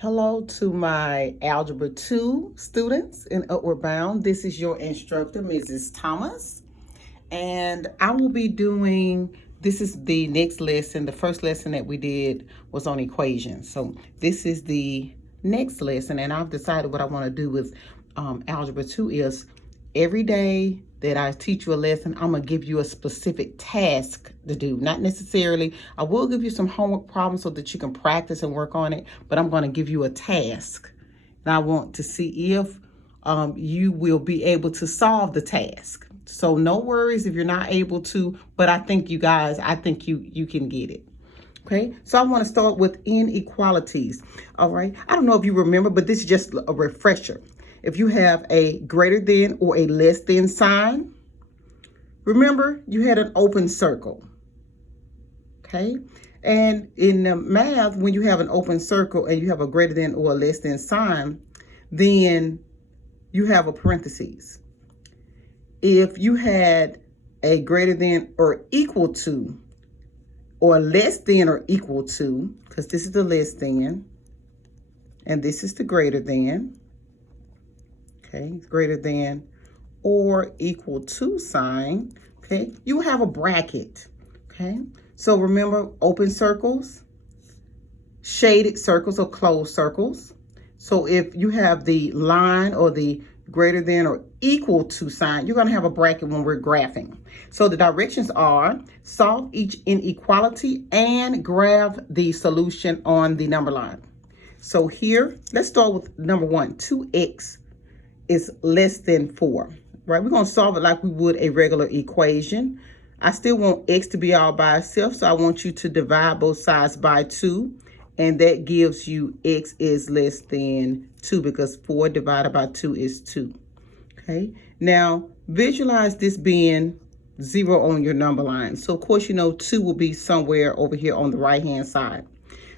Hello to my Algebra 2 students in Upward Bound. This is your instructor, Mrs. Thomas. And I will be doing, this is the next lesson. The first lesson that we did was on equations. So this is the next lesson, and I've decided what I want to do with Algebra 2 is every day that I teach you a lesson, I'm going to give you a specific task to do. Not necessarily, I will give you some homework problems so that you can practice and work on it, but I'm going to give you a task. And I want to see if you will be able to solve the task. So no worries if you're not able to, but I think you guys, you can get it. Okay, so I want to start with inequalities. All right, I don't know if you remember, but this is just a refresher. If you have a greater than or a less than sign, remember you had an open circle. Okay, and in math, when you have an open circle and you have a greater than or a less than sign, then you have a parentheses. If you had a greater than or equal to or less than or equal to, because this is the less than and this is the greater than, okay, greater than or equal to sign, okay, you have a bracket, okay? So remember open circles, shaded circles or closed circles. So if you have the line or the greater than or equal to sign, you're going to have a bracket when we're graphing. So the directions are solve each inequality and graph the solution on the number line. So here, let's start with number 1, 2x is less than 4, right? We're going to solve it like we would a regular equation. I still want x to be all by itself, so I want you to divide both sides by 2, and that gives you x is less than 2 because 4 divided by 2 is 2. Okay, now visualize this being 0 on your number line. So of course, you know 2 will be somewhere over here on the right-hand side.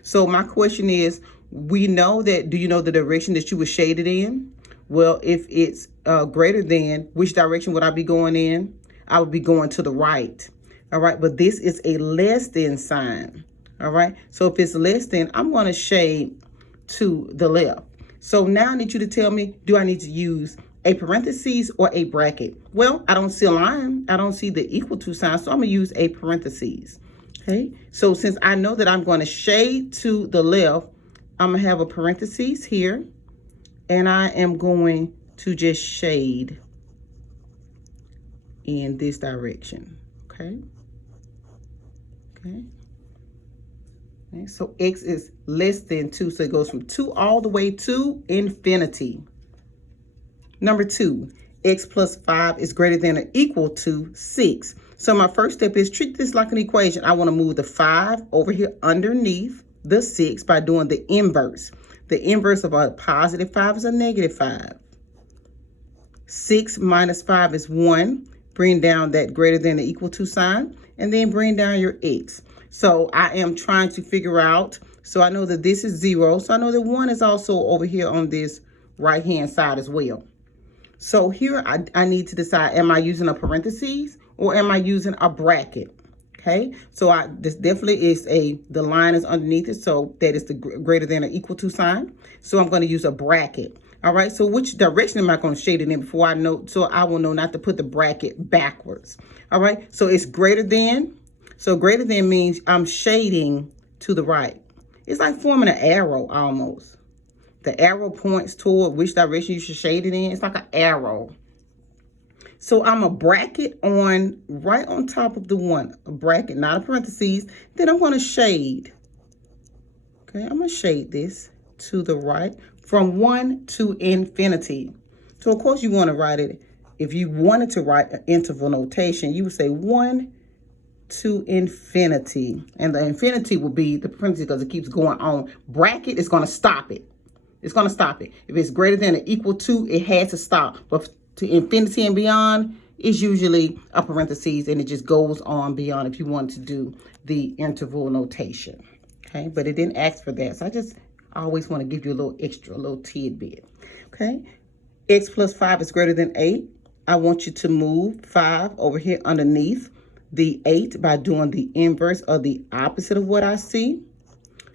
So my question is, we know that, do you know the direction that you were shaded in? Well, if it's greater than, which direction would I be going in? I would be going to the right. All right, but this is a less than sign. All right, so if it's less than, I'm going to shade to the left. So now I need you to tell me, do I need to use a parentheses or a bracket? Well, I don't see a line. I don't see the equal to sign, so I'm going to use a parentheses. Okay, so since I know that I'm going to shade to the left, I'm going to have a parentheses here. And I am going to just shade in this direction, okay? Okay. Okay, so x is less than 2, so it goes from 2 all the way to infinity. Number 2, x plus 5 is greater than or equal to 6. So my first step is treat this like an equation. I want to move the 5 over here underneath the 6 by doing the inverse. The inverse of a positive 5 is a negative 5. 6 minus 5 is 1. Bring down that greater than or equal to sign, and then bring down your x. So I am trying to figure out, so I know that this is 0, so I know that 1 is also over here on this right-hand side as well. So here I need to decide, am I using a parentheses or am I using a bracket? Okay, so this definitely is the line is underneath it, so that is the greater than or equal to sign. So I'm going to use a bracket. All right, so which direction am I going to shade it in before I know, so I will know not to put the bracket backwards. All right, so it's greater than. So greater than means I'm shading to the right. It's like forming an arrow almost. The arrow points toward which direction you should shade it in. It's like an arrow. So I'm a bracket on right on top of the 1, a bracket, not a parentheses. Then I'm going to shade. Okay, I'm going to shade this to the right from 1 to infinity. So of course you want to write it. If you wanted to write an interval notation, you would say 1 to infinity. And the infinity will be the parentheses because it keeps going on. Bracket is going to stop it. It's going to stop it. If it's greater than or equal to, it has to stop. But to infinity and beyond is usually a parentheses, and it just goes on beyond if you want to do the interval notation. Okay, but it didn't ask for that. So I always want to give you a little extra, a little tidbit. Okay, x plus 5 is greater than 8. I want you to move 5 over here underneath the 8 by doing the inverse or the opposite of what I see.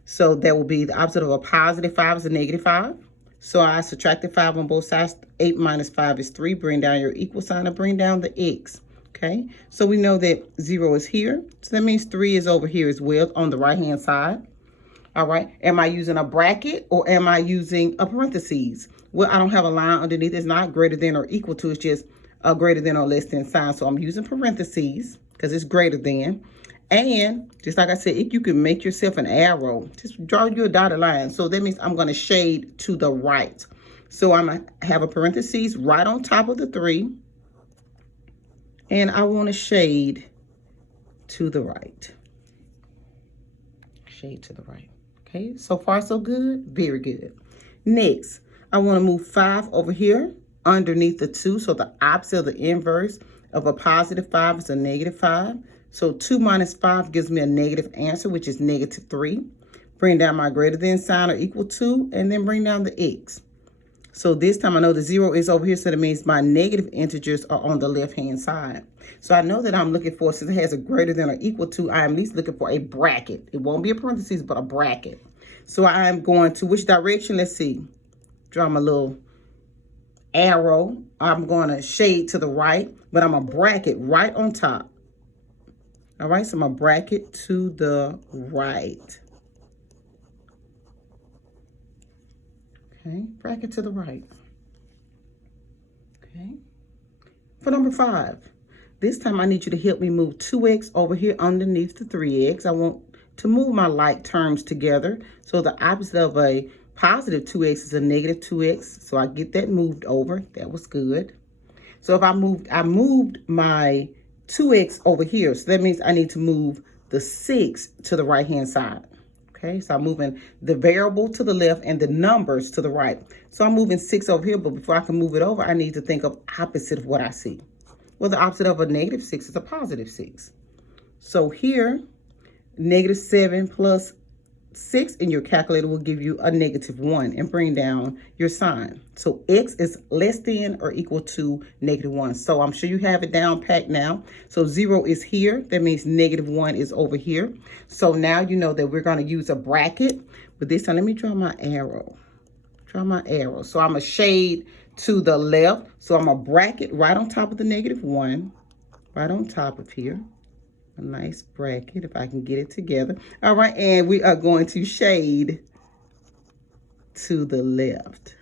So that will be the opposite of a positive 5 is a negative 5. So I subtracted 5 on both sides. 8 minus 5 is 3. Bring down your equal sign and bring down the x. Okay, so we know that 0 is here. So that means 3 is over here as well on the right-hand side. All right, am I using a bracket or am I using a parentheses? Well, I don't have a line underneath. It's not greater than or equal to. It's just a greater than or less than sign. So I'm using parentheses because it's greater than. And just like I said, you can make yourself an arrow. Just draw you a dotted line. So that means I'm going to shade to the right. So I'm going to have a parentheses right on top of the 3. And I want to shade to the right. Shade to the right. Okay, so far so good. Very good. Next, I want to move 5 over here underneath the 2. So the opposite of the inverse of a positive 5 is a negative 5. So 2 minus 5 gives me a negative answer, which is negative 3. Bring down my greater than sign or equal to, and then bring down the x. So this time I know the 0 is over here, so that means my negative integers are on the left-hand side. So I know that I'm looking for, since it has a greater than or equal to, I am at least looking for a bracket. It won't be a parentheses, but a bracket. So I am going to which direction? Let's see. Draw my little arrow. I'm going to shade to the right, but I'm going to bracket right on top. All right, so I'm going to bracket to the right. Okay, bracket to the right. Okay. For number 5, this time I need you to help me move 2x over here underneath the 3x. I want to move my like terms together. So the opposite of a positive 2x is a negative 2x. So I get that moved over. That was good. So if I moved my 2x over here. So that means I need to move the 6 to the right-hand side. Okay, so I'm moving the variable to the left and the numbers to the right. So I'm moving 6 over here, but before I can move it over, I need to think of opposite of what I see. Well, the opposite of a negative 6 is a positive 6. So here, negative 7 plus 6 in your calculator will give you a negative 1 and bring down your sign. So x is less than or equal to negative 1. So I'm sure you have it down packed now. So 0 is here. That means negative 1 is over here. So now you know that we're going to use a bracket. But this time, let me draw my arrow. Draw my arrow. So I'm a shade to the left. So I'm a bracket right on top of the negative 1. Right on top of here. A nice bracket, if I can get it together. All right, and we are going to shade to the left.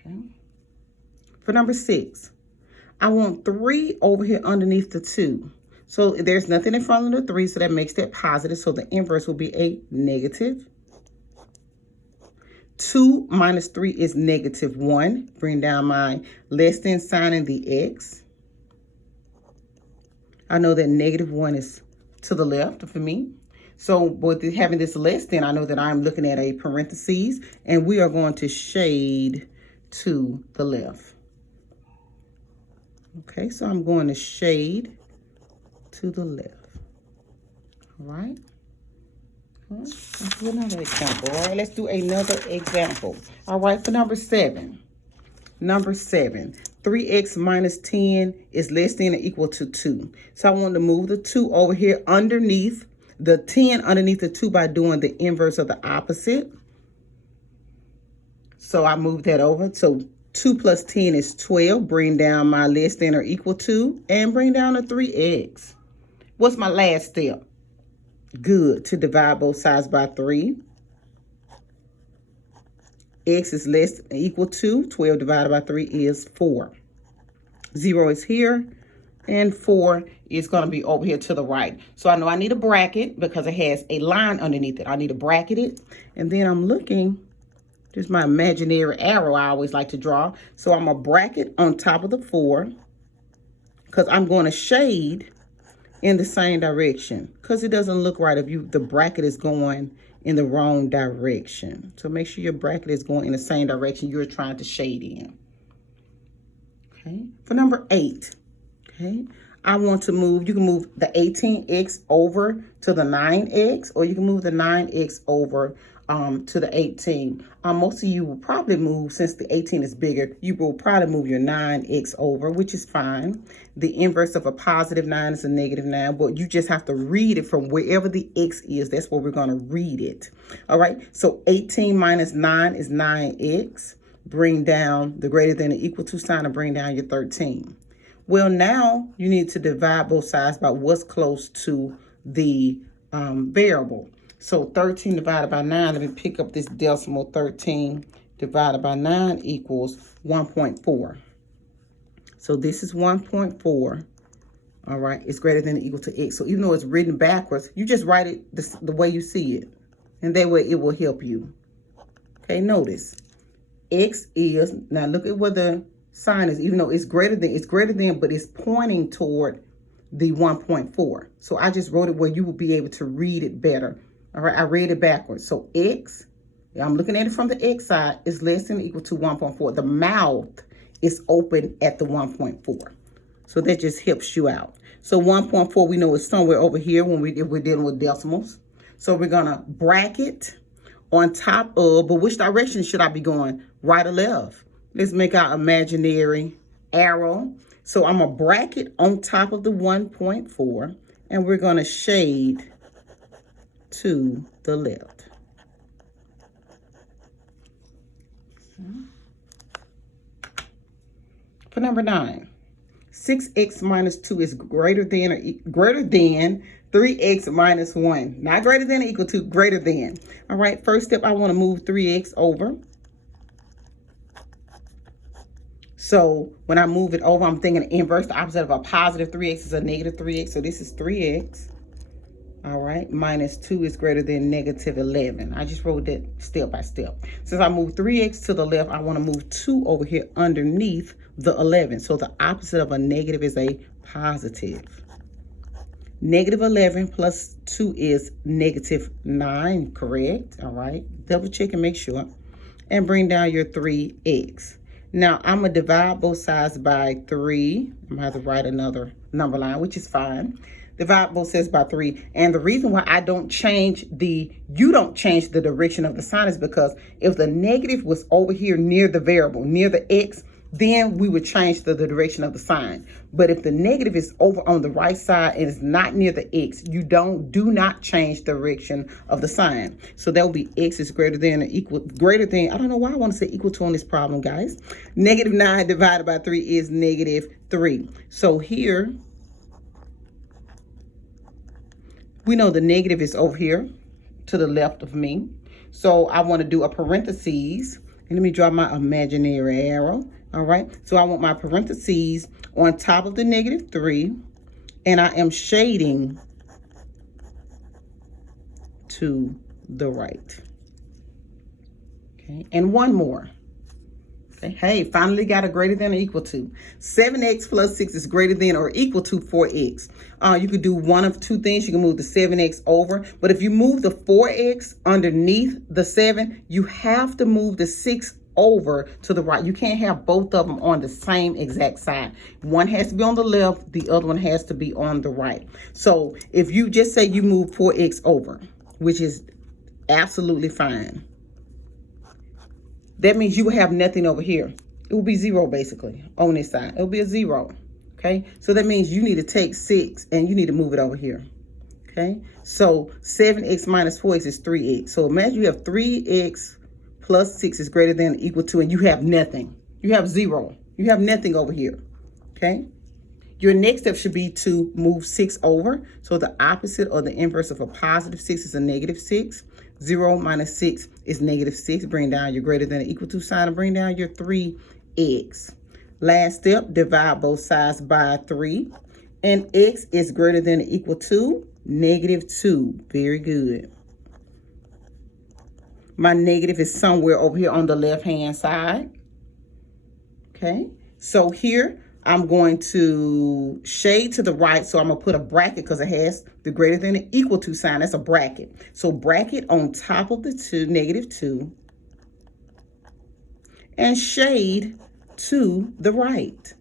Okay. For number 6, I want 3 over here underneath the 2. So there's nothing in front of the 3, so that makes that positive. So the inverse will be a negative. 2 minus 3 is negative 1. Bring down my less than sign and the x. I know that negative 1 is to the left for me. So with having this less than, I know that I'm looking at a parentheses, and we are going to shade to the left. Okay, so I'm going to shade to the left. All right. Let's do another example. All right, let's do another example. All right, for number 7. Number 7. 3x minus 10 is less than or equal to 2. So I want to move the 2 over here underneath the 10 underneath the 2 by doing the inverse of the opposite. So I move that over. So 2 plus 10 is 12. Bring down my less than or equal to and bring down the 3x. What's my last step? Good. To divide both sides by 3. X is less than or equal to 12 divided by 3 is 4. 0 is here, and 4 is going to be over here to the right. So I know I need a bracket because it has a line underneath it. I need to bracket it. And then I'm looking, just my imaginary arrow I always like to draw. So I'm a bracket on top of the 4 because I'm going to shade in the same direction because it doesn't look right if the bracket is going in the wrong direction. So make sure your bracket is going in the same direction you're trying to shade in. Okay, for number 8, okay, I want to move, you can move the 18x over to the 9x, or you can move the 9x over to the 18. Most of you will probably move, since the 18 is bigger, you will probably move your 9x over, which is fine. The inverse of a positive 9 is a negative 9, but you just have to read it from wherever the x is. That's where we're going to read it. All right, so 18 minus 9 is 9x. Bring down the greater than or equal to sign and bring down your 13. Well, now you need to divide both sides by what's close to the variable. So 13 divided by 9, let me pick up this decimal. 13 divided by 9 equals 1.4. So this is 1.4. All right, it's greater than or equal to x. So even though it's written backwards, you just write it the way you see it. And that way it will help you. Okay, notice. X is, now look at what the sign is, even though it's greater than, but it's pointing toward the 1.4. So I just wrote it where you will be able to read it better. All right, I read it backwards. So x, I'm looking at it from the x side, is less than or equal to 1.4. The mouth is open at the 1.4. So that just helps you out. So 1.4 we know is somewhere over here if we're dealing with decimals. So we're gonna bracket on top of, but which direction should I be going? Right or left? Let's make our imaginary arrow. So I'm a bracket on top of the 1.4, and we're going to shade to the left. For number 9, 6x minus 2 is greater than 3x minus 1. Not greater than or equal to, greater than. All right, first step, I want to move 3x over. So when I move it over, I'm thinking the inverse, the opposite of a positive 3x is a negative 3x. So this is 3x. All right, minus 2 is greater than negative 11. I just wrote that step by step. Since I moved 3x to the left, I want to move 2 over here underneath the 11. So the opposite of a negative is a positive. Negative 11 plus 2 is negative 9, correct? All right, double check and make sure. And bring down your 3x. Now, I'm going to divide both sides by 3. I'm going to have to write another number line, which is fine. Divide both sides by 3. And the reason why you don't change the direction of the sign is because if the negative was over here near the variable, near the x, then we would change the direction of the sign. But if the negative is over on the right side and is not near the x, you do not change the direction of the sign. So that will be x is greater than or equal, I don't know why I want to say equal to on this problem, guys. Negative 9 divided by 3 is negative 3. So here, we know the negative is over here to the left of me. So I want to do a parentheses. And let me draw my imaginary arrow. All right, so I want my parentheses on top of the negative 3, and I am shading to the right. Okay, and one more. Okay, hey, finally got a greater than or equal to. 7x plus 6 is greater than or equal to 4x. You could do one of two things. You can move the 7x over, but if you move the 4x underneath the 7, you have to move the 6 over to the right. You can't have both of them on the same exact side. One has to be on the left, the other one has to be on the right. So if you just say you move 4x over, which is absolutely fine, that means you will have nothing over here. It will be 0 basically on this side. It will be a 0. Okay, so that means you need to take 6 and you need to move it over here. Okay, so 7x minus 4x is 3x. So imagine you have 3x plus 6 is greater than or equal to, and you have nothing. You have 0. You have nothing over here. Okay, your next step should be to move 6 over. So the opposite or the inverse of a positive 6 is a negative 6. 0 minus 6 is negative 6. Bring down your greater than or equal to sign and bring down your 3x. Last step, divide both sides by 3. And x is greater than or equal to negative 2. Very good. My negative is somewhere over here on the left-hand side. Okay, so here I'm going to shade to the right. So I'm going to put a bracket because it has the greater than or equal to sign. That's a bracket. So bracket on top of the 2, negative 2. And shade to the right.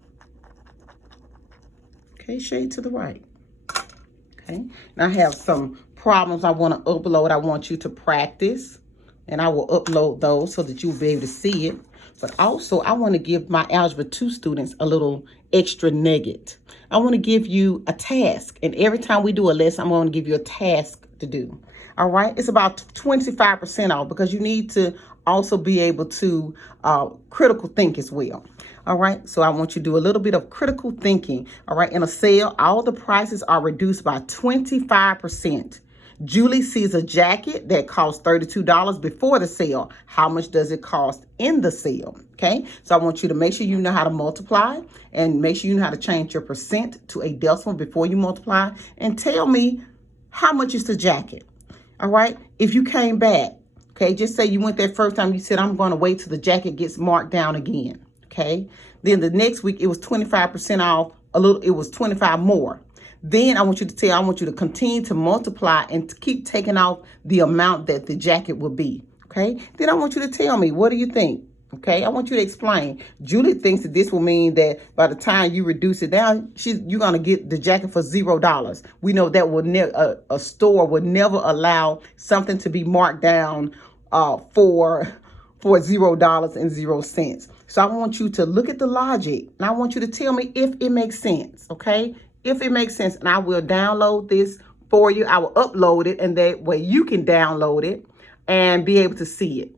Okay, shade to the right. Okay, now I have some problems I want to upload. I want you to practice and I will upload those so that you'll be able to see it. But also, I want to give my Algebra 2 students a little extra nugget. I want to give you a task, and every time we do a lesson, I'm going to give you a task to do. All right, it's about 25% off because you need to also be able to critical think as well. All right, so I want you to do a little bit of critical thinking. All right, in a sale, all the prices are reduced by 25%. Julie sees a jacket that costs $32 before the sale. How much does it cost in the sale? Okay, so I want you to make sure you know how to multiply and make sure you know how to change your percent to a decimal before you multiply, and tell me how much is the jacket. All right, if you came back, okay, just say you went that first time, you said, I'm going to wait till the jacket gets marked down again. Okay, then the next week it was 25% off, it was 25 more. Then I want you to continue to multiply and to keep taking off the amount that the jacket will be. Okay, then I want you to tell me, what do you think? Okay, I want you to explain. Julie thinks that this will mean that by the time you reduce it down, you're gonna get the jacket for $0. We know that a store would never allow something to be marked down for $0.00. So I want you to look at the logic, and I want you to tell me if it makes sense. Okay, if it makes sense, and I will download this for you. I will upload it, and that way you can download it and be able to see it.